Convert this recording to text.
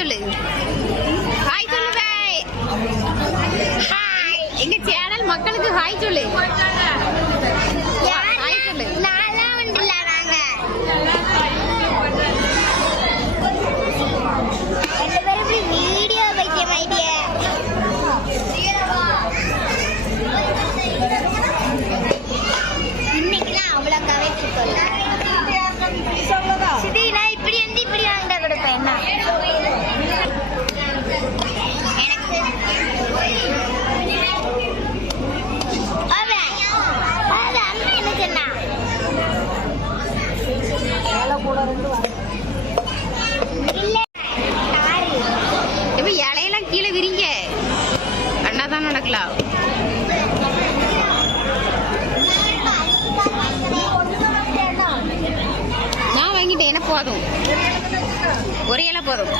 சொல்லு. ஹாய் சொல்லு ஹாய் எங்க சேனல் மக்களுக்கு ஹாய் சொல்லு. ఇట్లా நான் வாங்கிட்டு என்ன போதும் ஒரே இலை போதும்